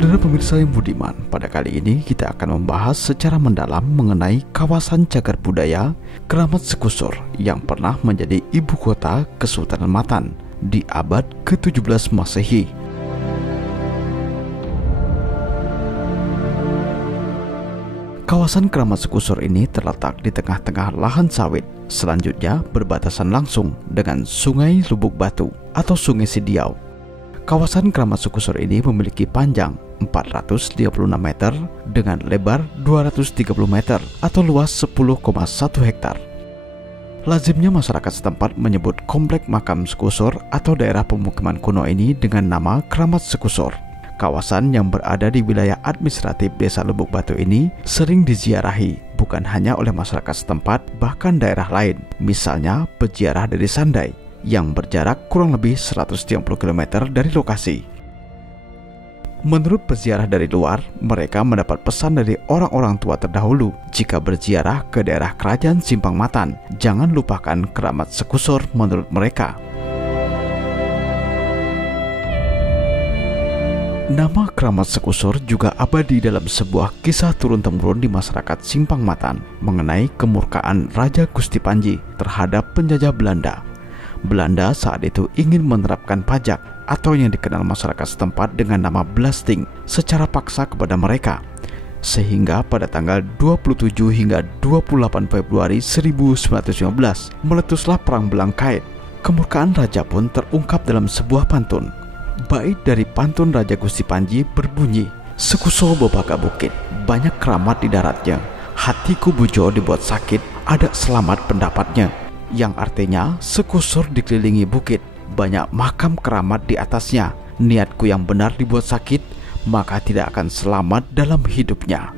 Saudara pemirsa yang budiman, pada kali ini kita akan membahas secara mendalam mengenai kawasan cagar budaya Kramat Sekusur yang pernah menjadi ibu kota Kesultanan Matan di abad ke-17 Masehi. Kawasan Kramat Sekusur ini terletak di tengah-tengah lahan sawit, selanjutnya berbatasan langsung dengan Sungai Lubuk Batu atau Sungai Sidiau. Kawasan Kramat Sekusur ini memiliki panjang 456 meter dengan lebar 230 meter atau luas 10,1 hektar. Lazimnya masyarakat setempat menyebut komplek makam Sekusur atau daerah pemukiman kuno ini dengan nama Kramat Sekusur. Kawasan yang berada di wilayah administratif Desa Lubuk Batu ini sering diziarahi bukan hanya oleh masyarakat setempat, bahkan daerah lain, misalnya peziarah dari Sandai yang berjarak kurang lebih 130 km dari lokasi. Menurut peziarah dari luar, mereka mendapat pesan dari orang-orang tua terdahulu jika berziarah ke daerah kerajaan Simpang Matan, jangan lupakan Kramat Sekusur menurut mereka. Nama Kramat Sekusur juga abadi dalam sebuah kisah turun-temurun di masyarakat Simpang Matan mengenai kemurkaan Raja Gusti Panji terhadap penjajah Belanda. Belanda saat itu ingin menerapkan pajak atau yang dikenal masyarakat setempat dengan nama blasting secara paksa kepada mereka. Sehingga pada tanggal 27 hingga 28 Februari 1915 meletuslah Perang Belangkait. Kemurkaan raja pun terungkap dalam sebuah pantun. Bait dari pantun Raja Gusti Panji berbunyi, "Sekuso bebaka bukit, banyak keramat di daratnya. Hatiku bujo dibuat sakit, ada selamat pendapatnya." Yang artinya Sekusur dikelilingi bukit, banyak makam keramat di atasnya. Niatku yang benar dibuat sakit, maka tidak akan selamat dalam hidupnya.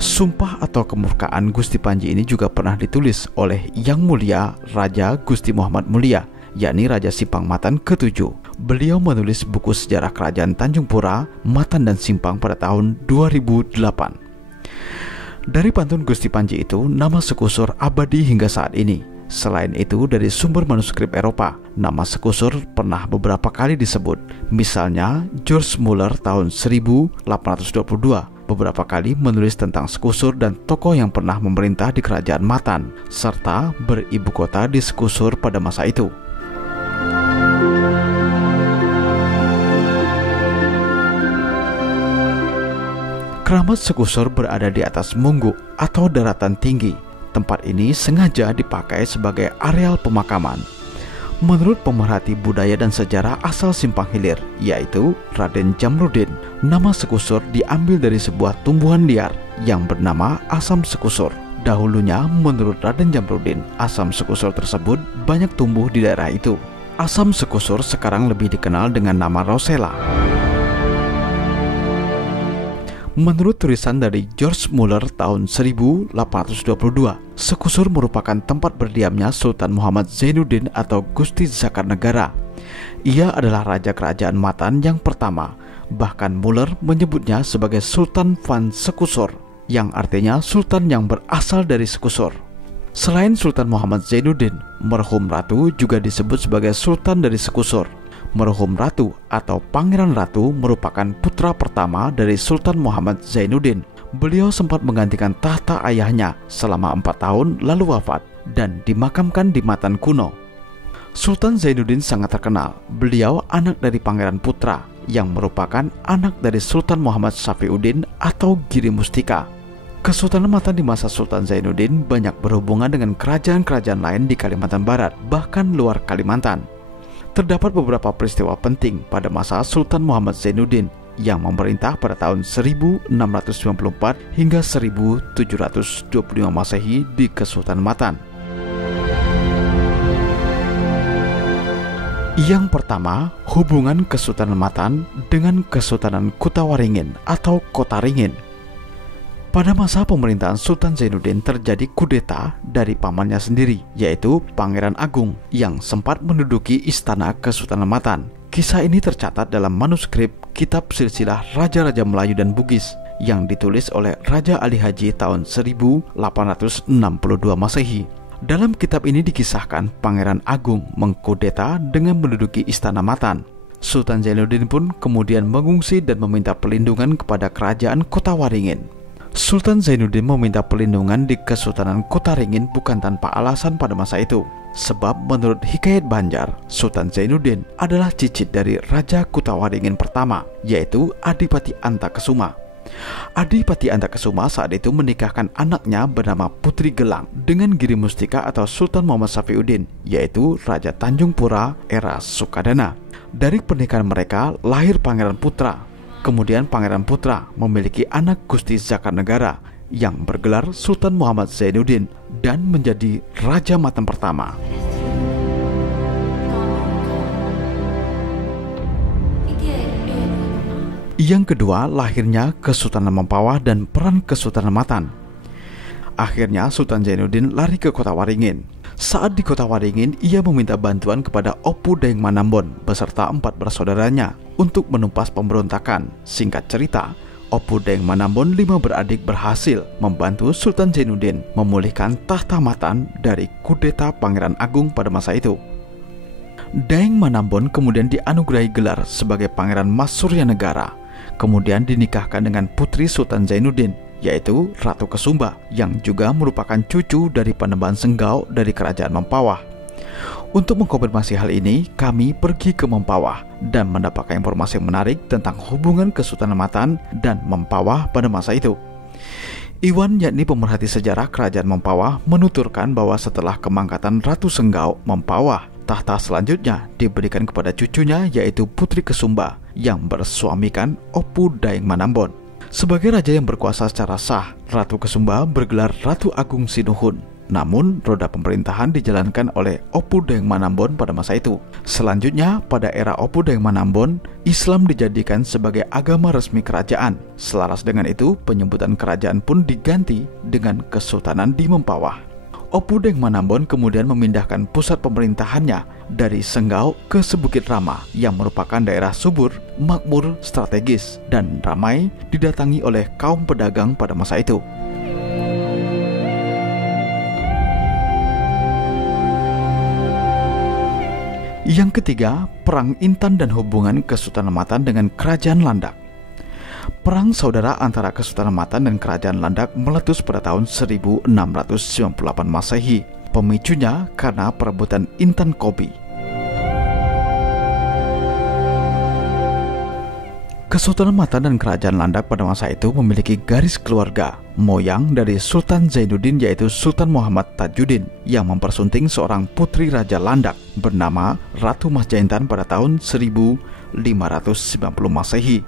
Sumpah atau kemurkaan Gusti Panji ini juga pernah ditulis oleh Yang Mulia Raja Gusti Muhammad Mulia, yakni Raja Simpang Matan ke-7. Beliau menulis buku sejarah kerajaan Tanjung Pura, Matan dan Simpang pada tahun 2008. Dari pantun Gusti Panji itu, nama Sekusur abadi hingga saat ini. Selain itu, dari sumber manuskrip Eropa, nama Sekusur pernah beberapa kali disebut. Misalnya, George Muller tahun 1822 beberapa kali menulis tentang Sekusur dan tokoh yang pernah memerintah di kerajaan Matan, serta beribu kota di Sekusur pada masa itu. Kramat Sekusur berada di atas Munggu atau daratan tinggi. Tempat ini sengaja dipakai sebagai areal pemakaman. Menurut pemerhati budaya dan sejarah asal Simpang Hilir, yaitu Raden Jamrudin, nama Sekusur diambil dari sebuah tumbuhan liar yang bernama asam sekusur. Dahulunya, menurut Raden Jamrudin, asam sekusur tersebut banyak tumbuh di daerah itu. Asam sekusur sekarang lebih dikenal dengan nama Rosella. Menurut tulisan dari George Muller tahun 1822, Sekusur merupakan tempat berdiamnya Sultan Muhammad Zainuddin atau Gusti Zakarnegara. Ia adalah raja kerajaan Matan yang pertama. Bahkan Muller menyebutnya sebagai Sultan van Sekusur, yang artinya Sultan yang berasal dari Sekusur. Selain Sultan Muhammad Zainuddin, merhum Ratu juga disebut sebagai Sultan dari Sekusur. Merhum Ratu atau Pangeran Ratu merupakan putra pertama dari Sultan Muhammad Zainuddin. Beliau sempat menggantikan tahta ayahnya selama 4 tahun lalu wafat dan dimakamkan di Matan kuno. Sultan Zainuddin sangat terkenal. Beliau anak dari Pangeran Putra yang merupakan anak dari Sultan Muhammad Safiuddin atau Giri Mustika. Kesultanan Matan di masa Sultan Zainuddin banyak berhubungan dengan kerajaan-kerajaan lain di Kalimantan Barat, bahkan luar Kalimantan. Terdapat beberapa peristiwa penting pada masa Sultan Muhammad Zainuddin yang memerintah pada tahun 1694 hingga 1725 Masehi di Kesultanan Matan. Yang pertama, hubungan Kesultanan Matan dengan Kesultanan Kutawaringin atau Kota Ringin. Pada masa pemerintahan Sultan Zainuddin terjadi kudeta dari pamannya sendiri, yaitu Pangeran Agung yang sempat menduduki istana Kesultanan Matan. Kisah ini tercatat dalam manuskrip Kitab Silsilah Raja-Raja Melayu dan Bugis yang ditulis oleh Raja Ali Haji tahun 1862 Masehi. Dalam kitab ini dikisahkan Pangeran Agung mengkudeta dengan menduduki Istana Matan. Sultan Zainuddin pun kemudian mengungsi dan meminta perlindungan kepada kerajaan Kota Waringin. Sultan Zainuddin meminta perlindungan di Kesultanan Kota Ringin bukan tanpa alasan pada masa itu. Sebab menurut Hikayat Banjar, Sultan Zainuddin adalah cicit dari Raja Kutawaringin pertama, yaitu Adipati Antakesuma. Adipati Antakesuma saat itu menikahkan anaknya bernama Putri Gelang dengan Giri Mustika atau Sultan Muhammad Safiuddin, yaitu Raja Tanjung Pura era Sukadana. Dari pernikahan mereka lahir Pangeran Putra. Kemudian Pangeran Putra memiliki anak Gusti Zakarnegara yang bergelar Sultan Muhammad Zainuddin dan menjadi Raja Matan pertama. Yang kedua, lahirnya Kesultanan Mempawah dan peran Kesultanan Matan. Akhirnya Sultan Zainuddin lari ke Kota Waringin. Saat di Kota Waringin, ia meminta bantuan kepada Opu Daeng Manambon beserta 4 bersaudaranya untuk menumpas pemberontakan. Singkat cerita, Opu Daeng Manambon 5 beradik berhasil membantu Sultan Zainuddin memulihkan tahta Matan dari kudeta Pangeran Agung pada masa itu. Daeng Manambon kemudian dianugerahi gelar sebagai Pangeran Mas Suryanegara. Kemudian dinikahkan dengan putri Sultan Zainuddin, yaitu Ratu Kesumba, yang juga merupakan cucu dari Panembahan Senggau dari Kerajaan Mempawah. Untuk mengkonfirmasi hal ini, kami pergi ke Mempawah dan mendapatkan informasi yang menarik tentang hubungan Kesultanan Matan dan Mempawah pada masa itu. Iwan, yakni pemerhati sejarah Kerajaan Mempawah, menuturkan bahwa setelah kemangkatan Ratu Senggau Mempawah, tahta selanjutnya diberikan kepada cucunya, yaitu Putri Kesumba yang bersuamikan Opu Daeng Manambon. Sebagai raja yang berkuasa secara sah, Ratu Kesumba bergelar Ratu Agung Sinuhun. Namun, roda pemerintahan dijalankan oleh Opu Daeng Manambon pada masa itu. Selanjutnya, pada era Opu Daeng Manambon, Islam dijadikan sebagai agama resmi kerajaan. Selaras dengan itu, penyebutan kerajaan pun diganti dengan Kesultanan di Mempawah. Opu Daeng Manambon kemudian memindahkan pusat pemerintahannya dari Senggau ke Sebukit Rama yang merupakan daerah subur, makmur, strategis, dan ramai didatangi oleh kaum pedagang pada masa itu. Yang ketiga, Perang Intan dan hubungan Kesultanan Matan dengan Kerajaan Landak. Perang saudara antara Kesultanan Matan dan Kerajaan Landak meletus pada tahun 1698 Masehi. Pemicunya karena perebutan Intan Kobi. Kesultanan Matan dan Kerajaan Landak pada masa itu memiliki garis keluarga moyang dari Sultan Zainuddin, yaitu Sultan Muhammad Tajuddin, yang mempersunting seorang putri Raja Landak bernama Ratu Masjaintan pada tahun 1590 Masehi.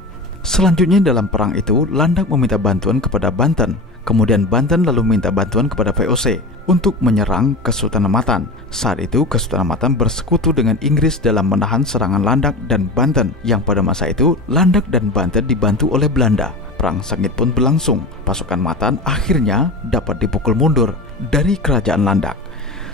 Selanjutnya dalam perang itu, Landak meminta bantuan kepada Banten. Kemudian Banten lalu meminta bantuan kepada VOC untuk menyerang Kesultanan Matan. Saat itu Kesultanan Matan bersekutu dengan Inggris dalam menahan serangan Landak dan Banten, yang pada masa itu Landak dan Banten dibantu oleh Belanda. Perang sengit pun berlangsung. Pasukan Matan akhirnya dapat dipukul mundur dari Kerajaan Landak.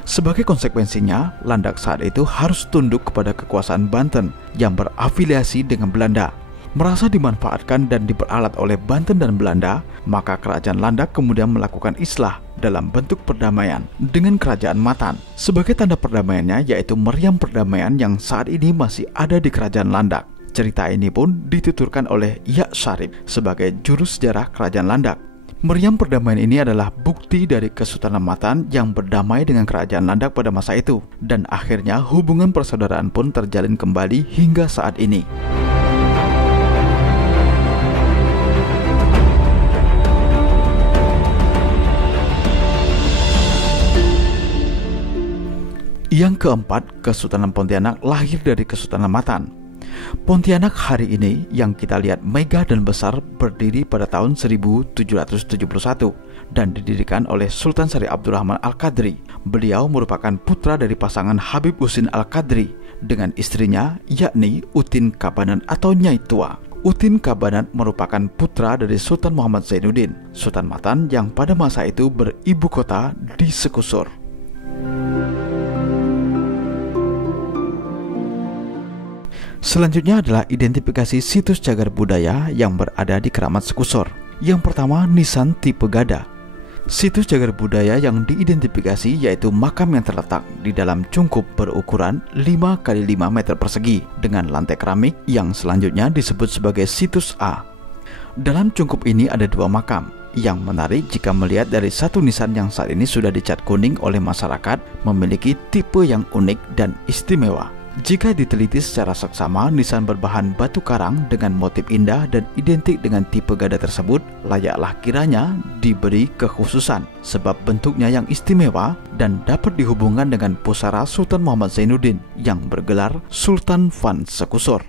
Sebagai konsekuensinya, Landak saat itu harus tunduk kepada kekuasaan Banten yang berafiliasi dengan Belanda. Merasa dimanfaatkan dan diperalat oleh Banten dan Belanda, maka Kerajaan Landak kemudian melakukan islah dalam bentuk perdamaian dengan Kerajaan Matan. Sebagai tanda perdamaiannya, yaitu meriam perdamaian yang saat ini masih ada di Kerajaan Landak. Cerita ini pun dituturkan oleh Yak Syarif sebagai juru sejarah Kerajaan Landak. Meriam perdamaian ini adalah bukti dari Kesultanan Matan yang berdamai dengan Kerajaan Landak pada masa itu, dan akhirnya hubungan persaudaraan pun terjalin kembali hingga saat ini. Yang keempat, Kesultanan Pontianak lahir dari Kesultanan Matan. Pontianak hari ini yang kita lihat megah dan besar berdiri pada tahun 1771 dan didirikan oleh Sultan Syarif Abdurrahman Al-Qadri. Beliau merupakan putra dari pasangan Habib Husin Al-Qadri dengan istrinya, yakni Utin Kabanat atau Nyai Tua. Utin Kabanat merupakan putra dari Sultan Muhammad Zainuddin, Sultan Matan yang pada masa itu beribu kota di Sekusur. Selanjutnya adalah identifikasi situs cagar budaya yang berada di Keramat Sekusur. Yang pertama, nisan tipe gada. Situs cagar budaya yang diidentifikasi yaitu makam yang terletak di dalam cungkup berukuran 5 x 5 meter persegi dengan lantai keramik yang selanjutnya disebut sebagai situs A. Dalam cungkup ini ada 2 makam. Yang menarik jika melihat dari satu nisan yang saat ini sudah dicat kuning oleh masyarakat memiliki tipe yang unik dan istimewa. Jika diteliti secara seksama, nisan berbahan batu karang dengan motif indah dan identik dengan tipe gada tersebut layaklah kiranya diberi kekhususan sebab bentuknya yang istimewa dan dapat dihubungkan dengan pusara Sultan Muhammad Zainuddin yang bergelar Sultan Van Sekusur.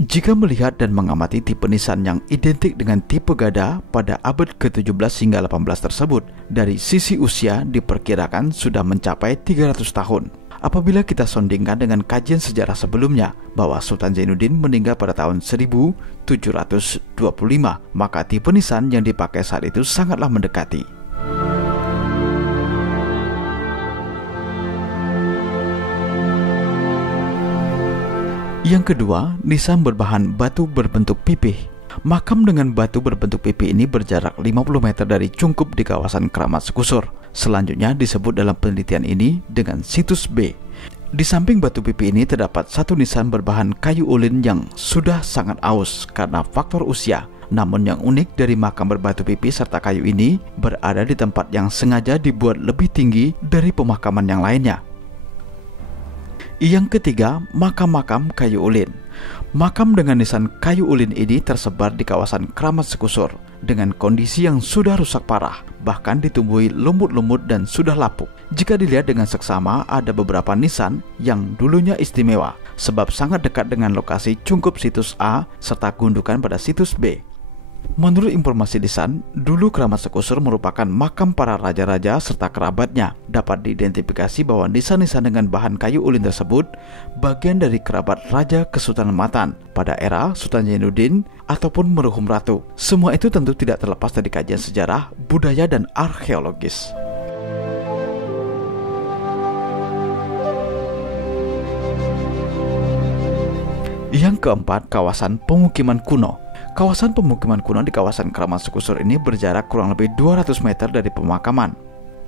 Jika melihat dan mengamati tipe nisan yang identik dengan tipe gada pada abad ke-17 hingga 18 tersebut, dari sisi usia diperkirakan sudah mencapai 300 tahun. Apabila kita sondingkan dengan kajian sejarah sebelumnya bahwa Sultan Zainuddin meninggal pada tahun 1725, maka tipe nisan yang dipakai saat itu sangatlah mendekati. Yang kedua, nisan berbahan batu berbentuk pipih. Makam dengan batu berbentuk pipih ini berjarak 50 meter dari cungkup di kawasan Keramat Sekusur. Selanjutnya disebut dalam penelitian ini dengan situs B. Di samping batu pipih ini terdapat satu nisan berbahan kayu ulin yang sudah sangat aus karena faktor usia. Namun yang unik dari makam berbatu pipih serta kayu ini berada di tempat yang sengaja dibuat lebih tinggi dari pemakaman yang lainnya. Yang ketiga, makam-makam kayu ulin. Makam dengan nisan kayu ulin ini tersebar di kawasan Keramat Sekusur dengan kondisi yang sudah rusak parah, bahkan ditumbuhi lumut-lumut dan sudah lapuk. Jika dilihat dengan seksama, ada beberapa nisan yang dulunya istimewa sebab sangat dekat dengan lokasi cungkup situs A serta gundukan pada situs B. Menurut informasi lisan, dulu Keramat Sekusur merupakan makam para raja-raja serta kerabatnya. Dapat diidentifikasi bahwa nisan-nisan dengan bahan kayu ulin tersebut bagian dari kerabat Raja Kesultanan Matan pada era Sultan Zainuddin ataupun merhum ratu. Semua itu tentu tidak terlepas dari kajian sejarah, budaya, dan arkeologis. Yang keempat, kawasan pemukiman kuno. Kawasan pemukiman kuno di kawasan Keramat Sekusur ini berjarak kurang lebih 200 meter dari pemakaman.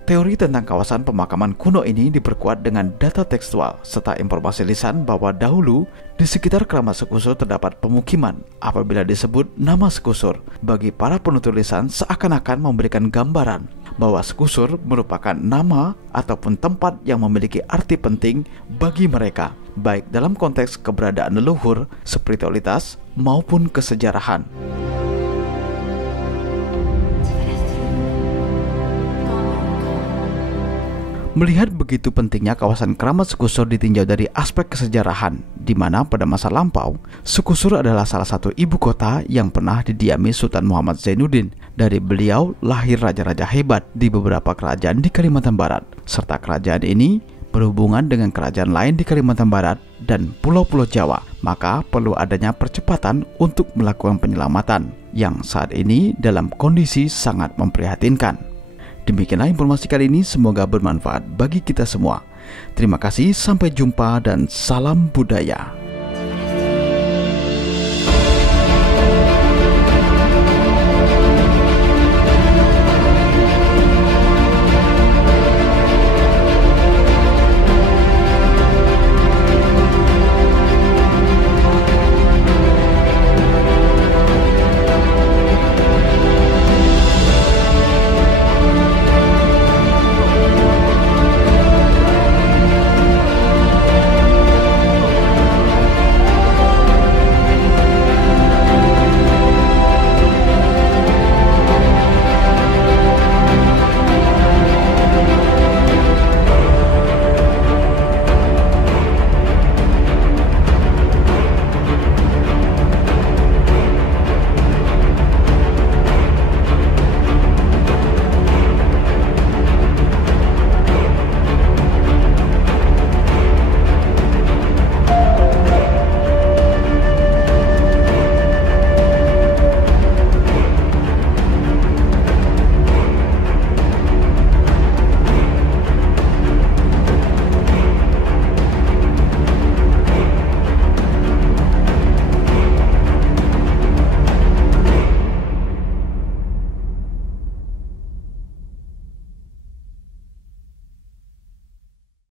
Teori tentang kawasan pemakaman kuno ini diperkuat dengan data tekstual serta informasi lisan bahwa dahulu di sekitar Keramat Sekusur terdapat pemukiman. Apabila disebut nama Sekusur, bagi para penutur lisan seakan-akan memberikan gambaran bahwa Sekusur merupakan nama ataupun tempat yang memiliki arti penting bagi mereka, baik dalam konteks keberadaan leluhur, spiritualitas, maupun kesejarahan. Melihat begitu pentingnya kawasan Keramat Sekusur ditinjau dari aspek kesejarahan, di mana pada masa lampau, Sekusur adalah salah satu ibu kota yang pernah didiami Sultan Muhammad Zainuddin. Dari beliau lahir raja-raja hebat di beberapa kerajaan di Kalimantan Barat, serta kerajaan ini berhubungan dengan kerajaan lain di Kalimantan Barat dan pulau-pulau Jawa, maka perlu adanya percepatan untuk melakukan penyelamatan yang saat ini dalam kondisi sangat memprihatinkan. Demikianlah informasi kali ini, semoga bermanfaat bagi kita semua. Terima kasih, sampai jumpa dan salam budaya.